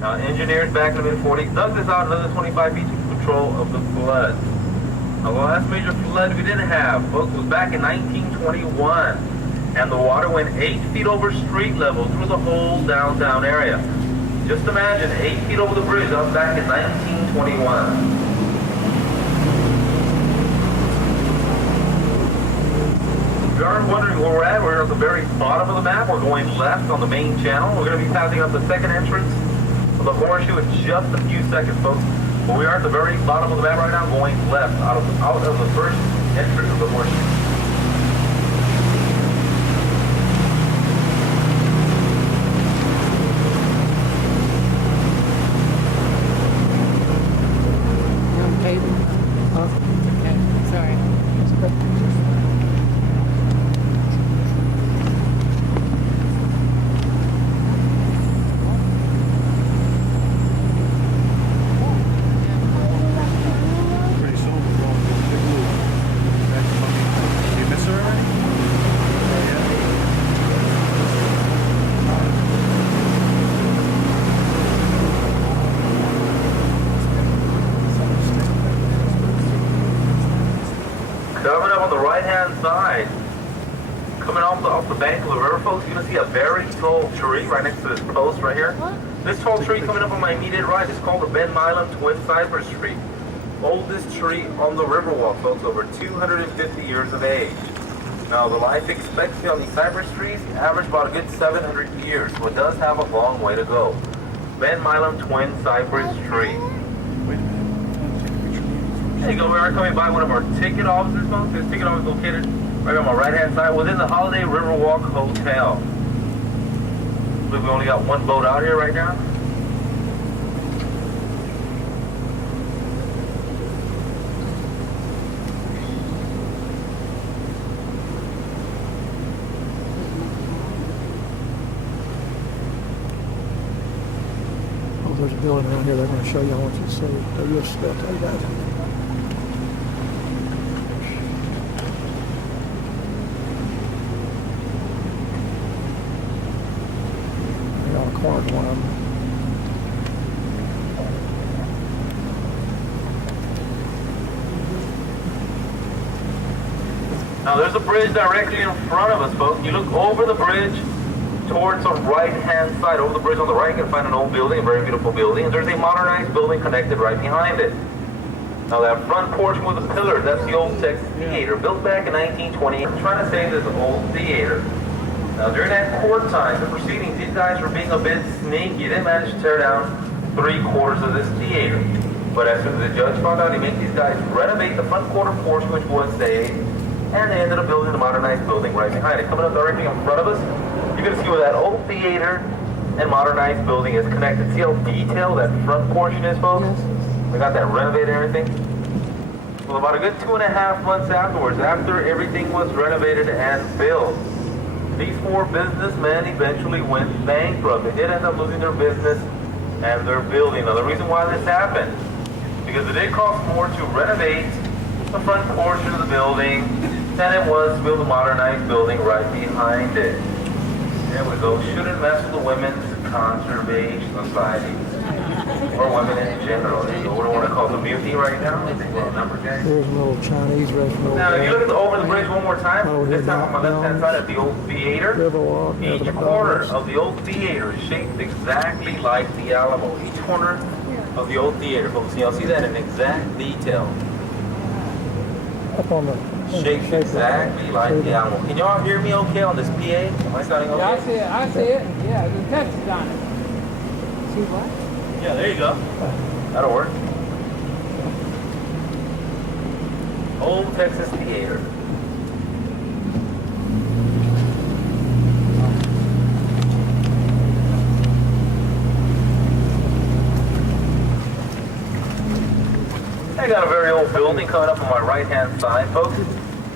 Now, engineers back in the mid-40s dug this out another 25 feet to control of the flood. Now, the last major flood we did have, folks, was back in 1921. And the water went 8 feet over street level through the whole downtown area. Just imagine, 8 feet over the bridge. That was back in 1921. If you are wondering where we're at the very bottom of the map. We're going left on the main channel. We're going to be passing up the second entrance of the horseshoe in just a few seconds, folks. But we are at the very bottom of the map right now, going left out of the first entrance of the horseshoe. Coming up on the right-hand side, coming off the bank of the river, folks, you're going to see a very tall tree right next to this post right here. This tall tree coming up on my immediate right is called the Ben Milam Twin Cypress Tree. Oldest tree on the Riverwalk, folks, over 250 years of age. Now, the life expectancy on these cypress trees average about a good 700 years, so it does have a long way to go. Ben Milam Twin Cypress Tree. There you go, we are coming by one of our ticket offices, folks. This ticket office is located right on my right-hand side within the Holiday Riverwalk Hotel. I believe we only got one boat out here right now. Oh, there's a building around here they're going to show you. I want you to see. They'll tell you that. Cornered one of them. Now there's a bridge directly in front of us, folks. You look over the bridge towards the right-hand side. Over the bridge on the right, you can find an old building, a very beautiful building, and there's a modernized building connected right behind it. Now that front portion with the pillars, that's the old Texas Theater, built back in 1920. I'm trying to say this old theater. Now, during that court time, the proceedings, these guys were being a bit sneaky. They managed to tear down 3/4 of this theater. But as soon as the judge found out, he made these guys renovate the front quarter portion, which was saved, and they ended up building the modernized building right behind it. Coming up directly in front of us, you're going to see where that old theater and modernized building is connected. See how detailed that front portion is, folks? We got that renovated and everything. Well, about a good 2.5 months afterwards, after everything was renovated and built, these 4 businessmen eventually went bankrupt. They did end up losing their business and their building. Now, the reason why this happened, because it did cost more to renovate the front portion of the building than it was to build a modernized building right behind it. There we go. Shouldn't mess with the Women's Conservation Society. Or women in general. What do you want to call the mutiny right now? There's a little Chinese restaurant. Now, if you look at over the bridge one more time, this time on my left-hand side at the old theater, each corner of the old theater is shaped exactly like the Alamo. Each corner of the old theater, folks, you'll see that in exact detail. Up on the shaped exactly like the Alamo. Can y'all hear me okay on this PA? Am I sounding okay? Yeah, I see it. Yeah, the text is on it. See what? Yeah, there you go. That'll work. Old Texas Theater. I got a very old building coming up on my right-hand side, folks.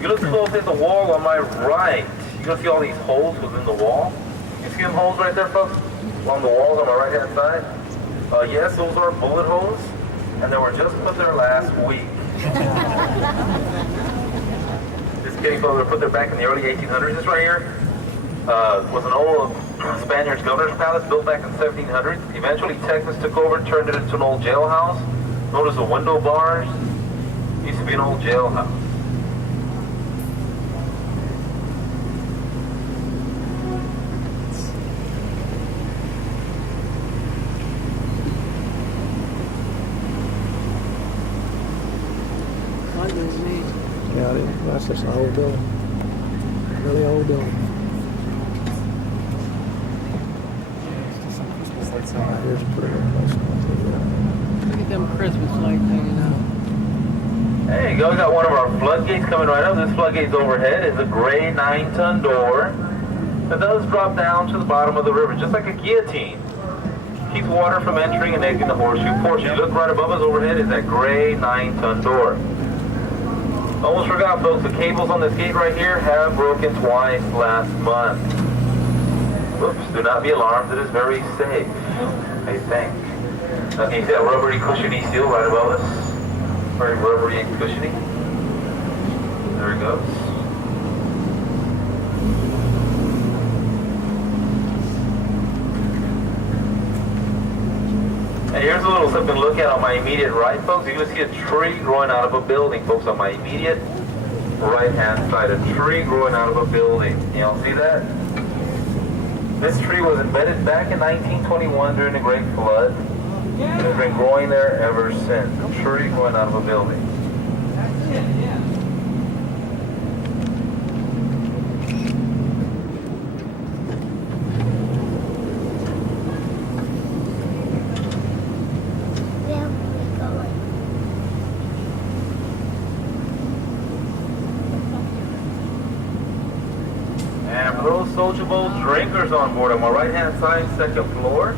You look close at the wall on my right. You're going to see all these holes within the wall. You see them holes right there, folks? Along the walls on my right-hand side? Yes, those are bullet holes, and they were just put there last week. Just kidding, folks. They were put there back in the early 1800s. This right here was an old Spaniards Governor's Palace, built back in 1700s. Eventually, Texas took over and turned it into an old jailhouse. Notice the window bars. Used to be an old jailhouse. London's neat. Yeah, that's just an old building. Really old building. Here's a pretty good place. Look at them Christmas lights hanging out. There you go. We got one of our floodgates coming right up. This floodgate's overhead. It's a gray 9-ton door that does drop down to the bottom of the river, just like a guillotine. Keeps water from entering and exiting the horseshoe portion. Look right above us overhead is that gray 9-ton door. Almost forgot, folks, the cables on this gate right here have broken twice last month. Oops, do not be alarmed. It is very safe, I think. Okay, you see that rubbery, cushiony seal right above us? Very rubbery and cushiony. There it goes. And here's a little something to look at on my immediate right, folks. You can see a tree growing out of a building, folks, on my immediate right-hand side. A tree growing out of a building. You all see that? This tree was embedded back in 1921 during the Great Flood. And it's been growing there ever since. A tree growing out of a building. That's it, yeah. And for those sociable drinkers on board, on my right-hand side, second floor,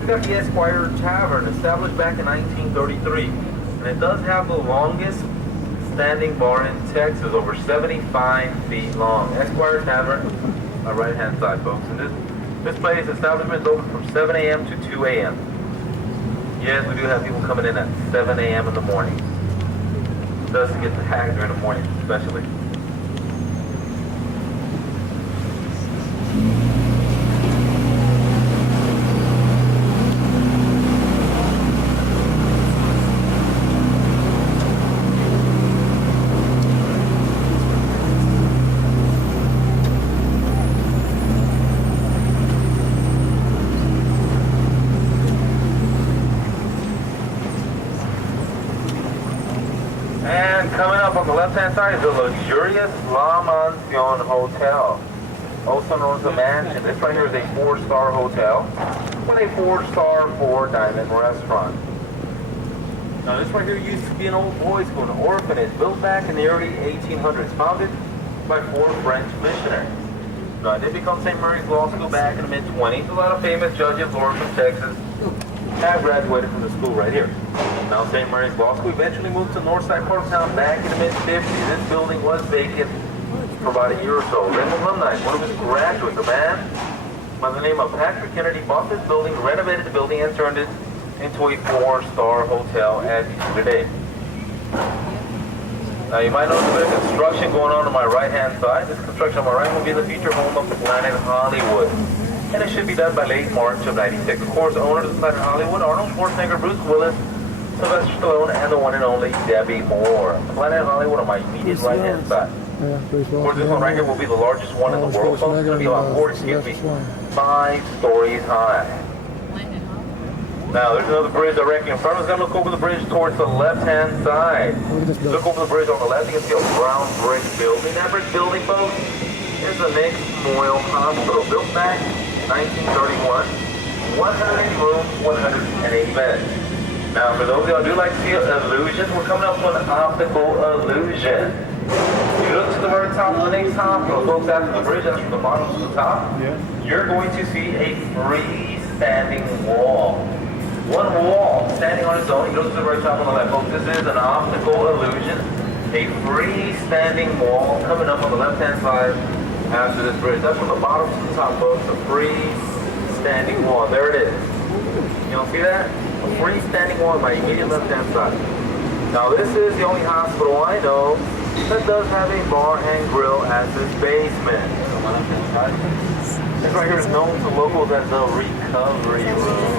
we got the Esquire Tavern, established back in 1933. And it does have the longest standing bar in Texas, over 75 feet long. Esquire Tavern, my right-hand side, folks. And this place, establishment is open from 7 a.m. to 2 a.m. Yes, we do have people coming in at 7 a.m. in the morning. It does get packed during the morning, especially. And coming up on the left-hand side is the luxurious La Mansion Hotel, also known as the Mansion. This right here is a 4-star hotel with a 4-star 4-diamond restaurant. Now this right here used to be an old boys' school, an orphanage, built back in the early 1800s, founded by 4 French missionaries. Now it did become St. Mary's Law School back in the mid-20s. A lot of famous judges, lawyers from Texas, have graduated from the school right here. Now St. Mary's Law School eventually moved to Northside part of town back in the mid-50s. This building was vacant for about a year or so. Then alumni, one of his graduates, a man by the name of Patrick Kennedy, bought this building, renovated the building, and turned it into a 4-star hotel as you see today. Now you might notice a bit of construction going on my right-hand side. This construction on my right will be the future home of the Planet Hollywood. And it should be done by late March of '96. Of course, owners of Planet Hollywood, Arnold Schwarzenegger, Bruce Willis, Sylvester Stallone, and the one and only Debbie Moore. Planet Hollywood on my immediate right-hand side. Yeah, Of course, this one right here will be the largest one in the world. So it's going to be about 5 stories high. Now, there's another bridge directly in front of us. We're going to look over the bridge towards the left-hand side. Look over the bridge on the left, you can see a brown brick building. That brick building, folks, is the Nick Moyle Hospital, built back 1931, 180 rooms, 180 beds. Now, for those of you who do like to see illusions, we're coming up with an optical illusion. You look to the very top of the Nick's Hospital, folks, after the bridge, that's from the bottom to the top. You're going to see a freestanding wall. One wall standing on its own. You look to the very top on the left, folks. This is an optical illusion. A freestanding wall coming up on the left-hand side after this bridge. That's from the bottom to the top, folks. A freestanding wall. There it is. You don't see that? A freestanding wall on my immediate left-hand side. Now, this is the only hospital I know that does have a bar and grill at this basement. This right here is known to locals as the recovery room.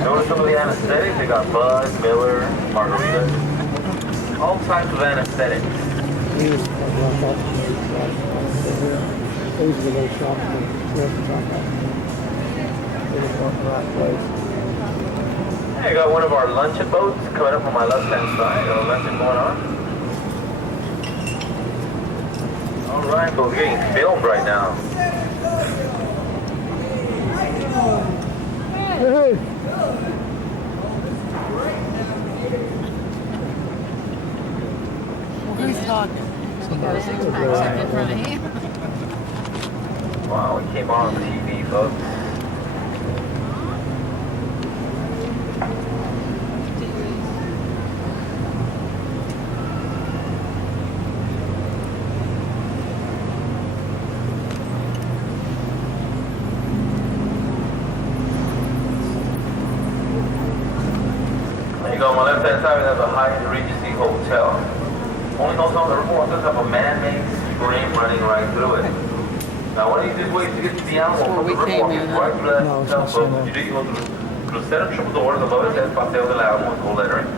Notice some of the anesthetics. They got Bud, Miller, margaritas, all types of anesthetics. These are the little shops and restaurants like that. They're in the right place. I got one of our luncheon boats coming up on my left-hand side. Got a luncheon going on. All right, folks, we're getting filmed right now. Hey! Who's talking? Somebody's in front of him. Wow, we came on TV, folks. There you go, on my left-hand side, we have the Hyatt Regency Hotel. Only hotel on the report does have a man-made stream running right through it. Now, one of the easiest ways to get to the animal from the riverwalk is right through that No, it's hotel, not folks. so You do, you go through the set of triple doors above it says Paseo del Alamo in gold lettering,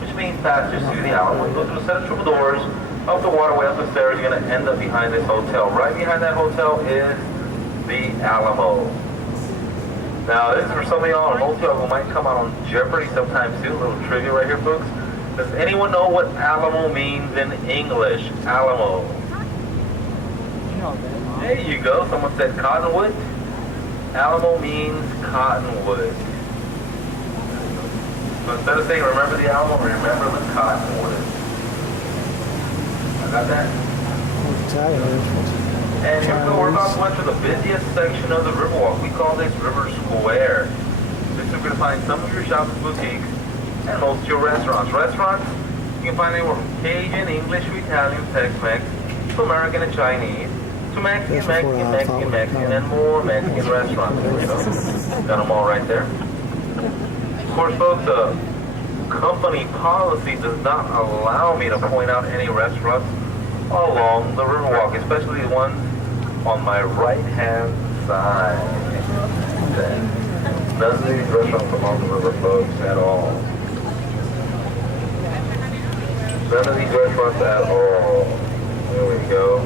which means passage to the Alamo. You go through the set of triple doors, up the waterway, up the stairs, you're going to end up behind this hotel. Right behind that hotel is the Alamo. Now, this is for some of y'all, or most of y'all who might come out on Jeopardy sometime soon. A little trivia right here, folks. Does anyone know what Alamo means in English? Alamo. There you go. Someone said cottonwood. Alamo means cottonwood. So instead of saying remember the Alamo, remember the cottonwood. I got that? Italian. And here we go, we're about to enter the busiest section of the Riverwalk. We call this River Square. This is where you're going to find some of your shops and boutiques and most of your restaurants. Restaurants, you can find anywhere from Cajun, English, Italian, Tex-Mex, to American and Chinese, to Mexican, and more Mexican restaurants. You know, got them all right there. Of course, folks, company policy does not allow me to point out any restaurants along the Riverwalk, especially the ones on my right-hand side. None of these restaurants along the river, folks, at all. None of these restaurants at all. There we go.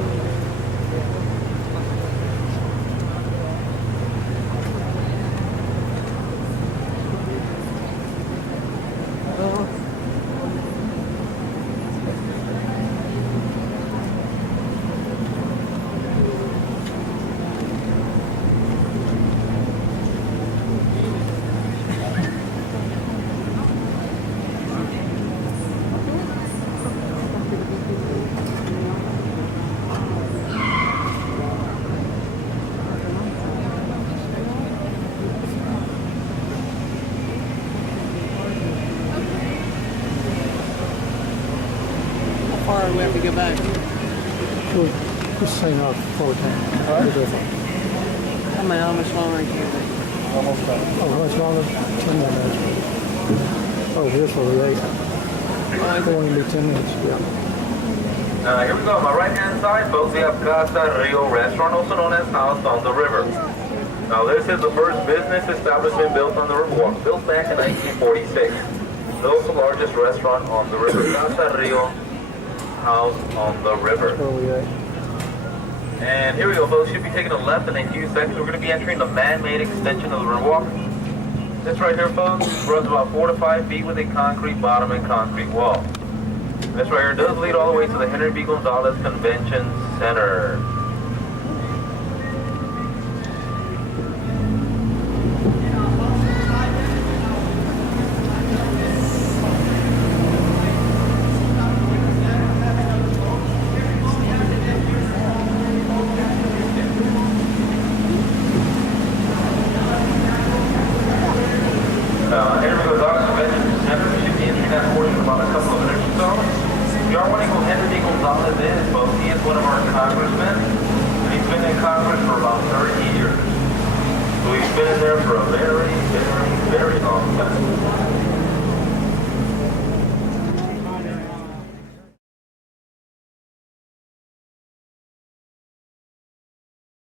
How far do we have to go back? We'll just sign off before we can. How much longer do you think? Almost done. Oh, how much longer? 10 minutes. Oh, here's where we ate. It's only be 10 minutes, yeah. Here we go, on my right-hand side, folks, we have Casa Rio Restaurant, also known as House on the River. Now, this is the first business establishment built on the Riverwalk, built back in 1946. Built the largest restaurant on the river, Casa Rio House on the River. That's where we ate. And here we go, folks. Should be taking a left in a few seconds. We're going to be entering the man-made extension of the Riverwalk. This right here, folks, runs about 4 to 5 feet with a concrete bottom and concrete wall. This right here does lead all the way to the Henry B. Gonzalez Convention Center. Henry Gonzalez Convention Center. We should be entering that portion in about a couple of minutes or so. If you are wondering who Henry B. Gonzalez is, folks, he is one of our congressmen. And he's been in Congress for about 30 years. So he's been in there for a very, very, very long time.